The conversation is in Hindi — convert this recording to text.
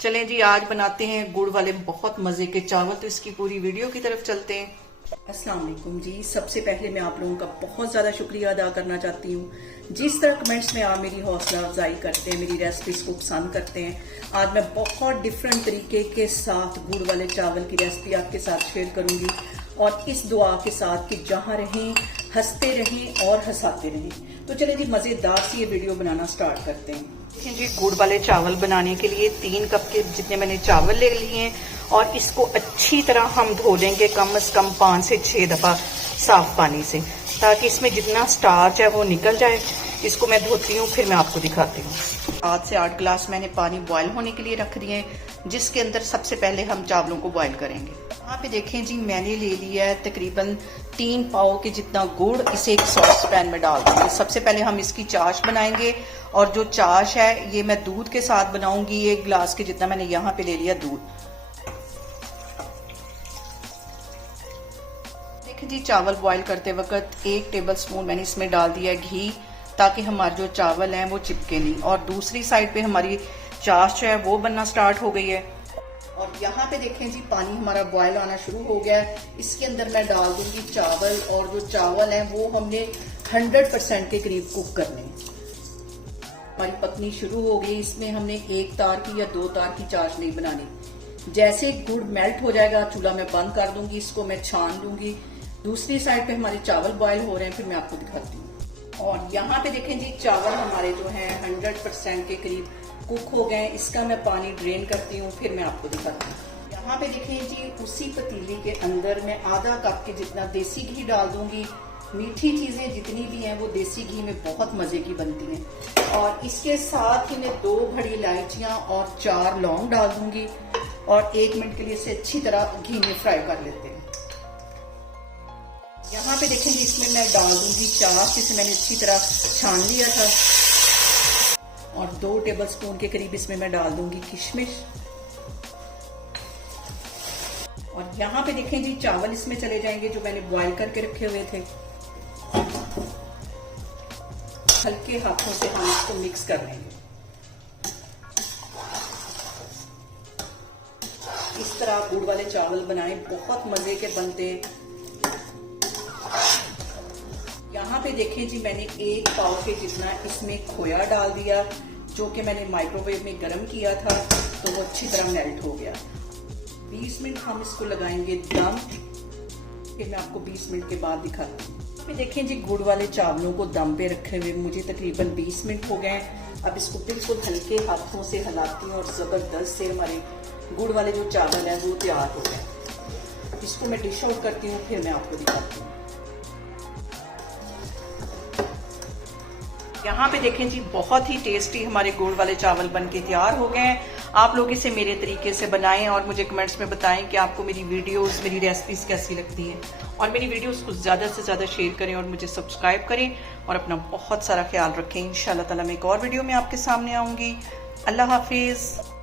चलें जी, आज बनाते हैं गुड़ वाले बहुत मजे के चावल। तो इसकी पूरी वीडियो की तरफ चलते हैं। अस्सलाम वालेकुम जी। सबसे पहले मैं आप लोगों का बहुत ज़्यादा शुक्रिया अदा करना चाहती हूँ। जिस तरह कमेंट्स में आप मेरी हौसला अफजाई करते हैं, मेरी रेसिपीज को पसंद करते हैं, आज मैं बहुत डिफरेंट तरीके के साथ गुड़ वाले चावल की रेसिपी आपके साथ शेयर करूंगी और इस दुआ के साथ कि जहाँ रहें हंसते रहें और हंसाते रहें। तो चले जी, मज़ेदार सी ये वीडियो बनाना स्टार्ट करते हैं। देखिए जी, गुड़ वाले चावल बनाने के लिए 3 कप के जितने मैंने चावल ले लिए हैं और इसको अच्छी तरह हम धो लेंगे कम से कम 5 से 6 दफा साफ पानी से, ताकि इसमें जितना स्टार्च है वो निकल जाए। इसको मैं धोती हूँ, फिर मैं आपको दिखाती हूँ। 7 से 8 गिलास मैंने पानी बॉयल होने के लिए रख दिए हैं, जिसके अंदर सबसे पहले हम चावलों को बॉयल करेंगे। यहाँ पे देखें जी, मैंने ले लिया है तकरीबन 3 पाव के जितना गुड़। इसे एक सॉस पैन में डाल देंगे। सबसे पहले हम इसकी चाश बनाएंगे और जो चाश है ये मैं दूध के साथ बनाऊंगी। 1 गिलास के जितना मैंने यहाँ पे ले लिया दूध। देखिए जी, चावल बॉईल करते वक्त 1 टेबल स्पून मैंने इसमें डाल दिया है घी, ताकि हमारे जो चावल हैं वो चिपके नहीं। और दूसरी साइड पे हमारी चाश जो है वो बनना स्टार्ट हो गई है। और यहाँ पे देखें जी, पानी हमारा बॉयल आना शुरू हो गया है। इसके अंदर मैं डाल दूंगी चावल, और जो चावल हैं वो हमने 100% के करीब कुक करने हैं। हमारी पकनी शुरू हो गई। इसमें हमने 1 तार की या 2 तार की चाश नहीं बनानी। जैसे गुड़ मेल्ट हो जाएगा, चूल्हा मैं बंद कर दूंगी, इसको मैं छान दूंगी। दूसरी साइड पे हमारे चावल बॉयल हो रहे हैं, फिर मैं आपको दिखाती हूँ। और यहाँ पे देखें जी, चावल हमारे जो हैं 100% के करीब कुक हो गए। इसका मैं पानी ड्रेन करती हूँ, फिर मैं आपको दिखाती हूँ। यहाँ पे देखें जी, उसी पतीली के अंदर मैं आधा कप के जितना देसी घी डाल दूंगी। मीठी चीजें जितनी भी हैं वो देसी घी में बहुत मजे की बनती हैं। और इसके साथ ही मैं 2 बड़ी इलायचियां और 4 लौंग डाल दूंगी और 1 मिनट के लिए इसे अच्छी तरह घी में फ्राई कर लेते हैं। यहाँ पे देखेंगे, इसमें मैं डाल दूंगी चाश, जिसे मैंने अच्छी तरह छान लिया था। और 2 टेबल स्पून के करीब इसमें मैं डाल दूंगी किशमिश। और यहाँ पे देखें जी, चावल इसमें चले जाएंगे जो मैंने बॉईल करके रखे हुए थे। हल्के हाथों से हम इसको मिक्स कर लेंगे। इस तरह गुड़ वाले चावल बनाएं, बहुत मजे के बनते हैं। यहाँ पे देखें जी, मैंने 1 पाव के जितना इसमें खोया डाल दिया, जो कि मैंने माइक्रोवेव में गर्म किया था, तो वो अच्छी तरह मेल्ट हो गया। 20 मिनट हम इसको लगाएंगे दम, फिर मैं आपको 20 मिनट के बाद दिखाती हूँ। देखें जी, गुड़ वाले चावलों को दम पे रखे हुए मुझे तकरीबन 20 मिनट हो गए। अब इसको बिल्कुल हल्के हाथों से हिलाती हूँ और जबरदस्त से हमारे गुड़ वाले जो चावल हैं वो तैयार हो गए। इसको मैं डिश आउट करती हूँ, फिर मैं आपको दिखाती हूँ। यहाँ पे देखें जी, बहुत ही टेस्टी हमारे गुड़ वाले चावल बन के तैयार हो गए हैं। आप लोग इसे मेरे तरीके से बनाएं और मुझे कमेंट्स में बताएं कि आपको मेरी वीडियोस, मेरी रेसिपीज कैसी लगती हैं। और मेरी वीडियोस को ज़्यादा से ज़्यादा शेयर करें और मुझे सब्सक्राइब करें और अपना बहुत सारा ख्याल रखें। इंशाल्लाह ताला मैं एक और वीडियो में आपके सामने आऊँगी। अल्लाह हाफिज़।